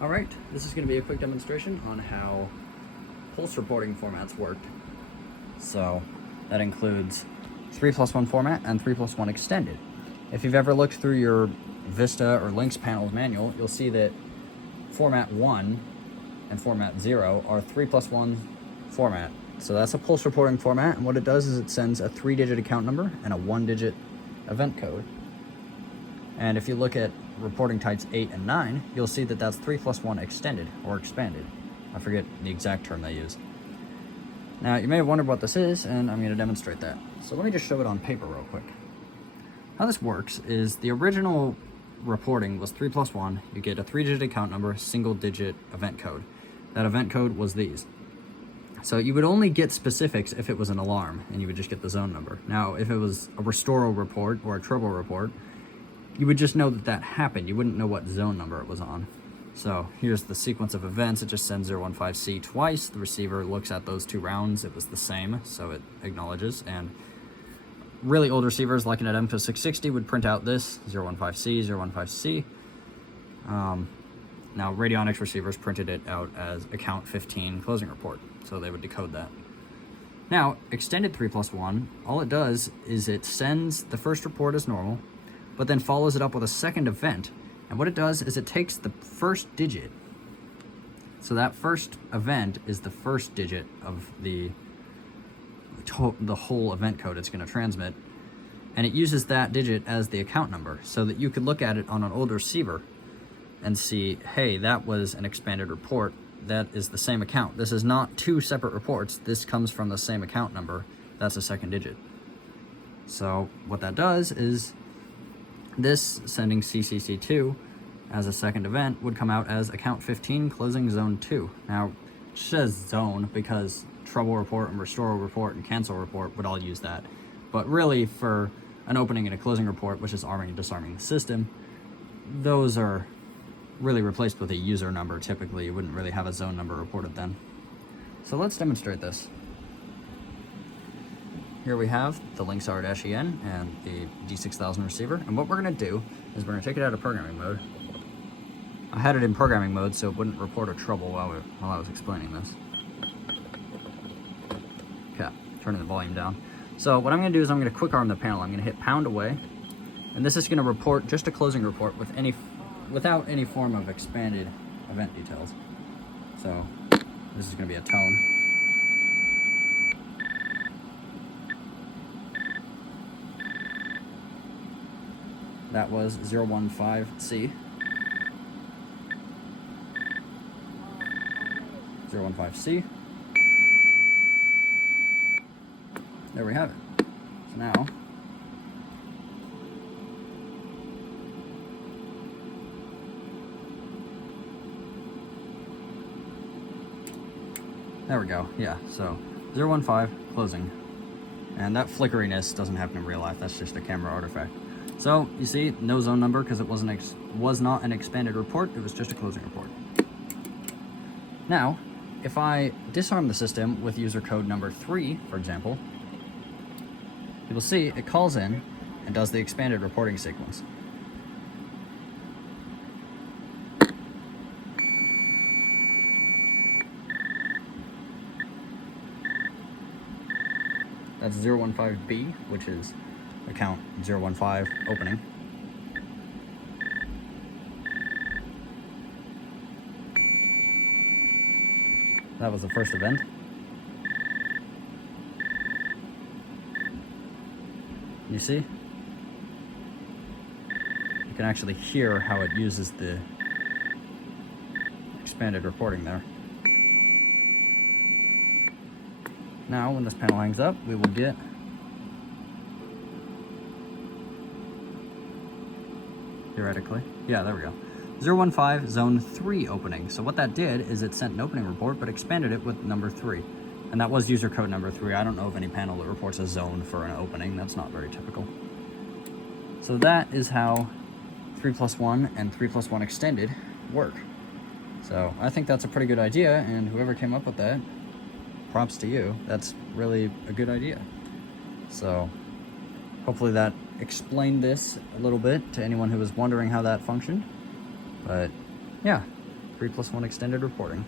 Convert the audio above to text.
Alright, this is going to be a quick demonstration on how pulse reporting formats work. So that includes 3+1 format and 3+1 extended. If you've ever looked through your Vista or Lynx panels manual, you'll see that format 1 and format 0 are 3+1 format. So that's a pulse reporting format, and what it does is it sends a 3-digit account number and a 1-digit event code. And if you look at reporting types 8 and 9, you'll see that that's 3+1 extended or expanded. I forget the exact term they use. Now, you may have wondered what this is, and I'm going to demonstrate that. So let me just show it on paper real quick. How this works is the original reporting was 3+1. You get a 3-digit account number, single-digit event code. That event code was these. So you would only get specifics if it was an alarm, and you would just get the zone number. Now, if it was a restore report or a trouble report, you would just know that that happened. You wouldn't know what zone number it was on. So here's the sequence of events. It just sends 015C twice. The receiver looks at those 2 rounds. It was the same, so it acknowledges. And really old receivers like an Ademco 660 would print out this 015C, 015C. Now Radionics receivers printed it out as account 15 closing report, so they would decode that. Now, extended 3+1, all it does is it sends the first report as normal, but then follows it up with a second event. And what it does is it takes the first digit. So that first event is the first digit of the whole event code it's going to transmit. And it uses that digit as the account number so that you could look at it on an old receiver and see, hey, that was an expanded report. That is the same account. This is not 2 separate reports. This comes from the same account number. That's a second digit. So what that does is this sending CCC2 as a second event would come out as account 15 closing zone 2. Now, it says zone because trouble report and restore report and cancel report would all use that. But really, for an opening and a closing report, which is arming and disarming the system, those are really replaced with a user number. Typically, you wouldn't really have a zone number reported then. So let's demonstrate this. Here we have the Lynx R-EN and the D6000 receiver, and what we're going to do is we're going to take it out of programming mode. I had it in programming mode so it wouldn't report a trouble while I was explaining this. Okay, turning the volume down. So what I'm going to do is I'm going to quick arm the panel. I'm going to hit pound away, and this is going to report just a closing report without any form of expanded event details. So this is going to be a tone. That was 015C. 015C. There we have it. So now, there we go. Yeah, so 015 closing. And that flickeriness doesn't happen in real life. That's just a camera artifact. So you see, no zone number because it was not an expanded report. It was just a closing report. Now, if I disarm the system with user code number 3, for example, you will see it calls in and does the expanded reporting sequence. That's 015B, which is account 015 opening. That was the first event. You see? You can actually hear how it uses the expanded reporting there. Now, when this panel hangs up, we will get theoretically. Yeah, there we go. 015 zone 3 opening. So what that did is it sent an opening report but expanded it with number 3. And that was user code number 3. I don't know of any panel that reports a zone for an opening. That's not very typical. So that is how 3+1 and 3+1 extended work. So I think that's a pretty good idea, and whoever came up with that, props to you. That's really a good idea. So hopefully that explained this a little bit to anyone who was wondering how that functioned. But yeah, 3+1 extended reporting.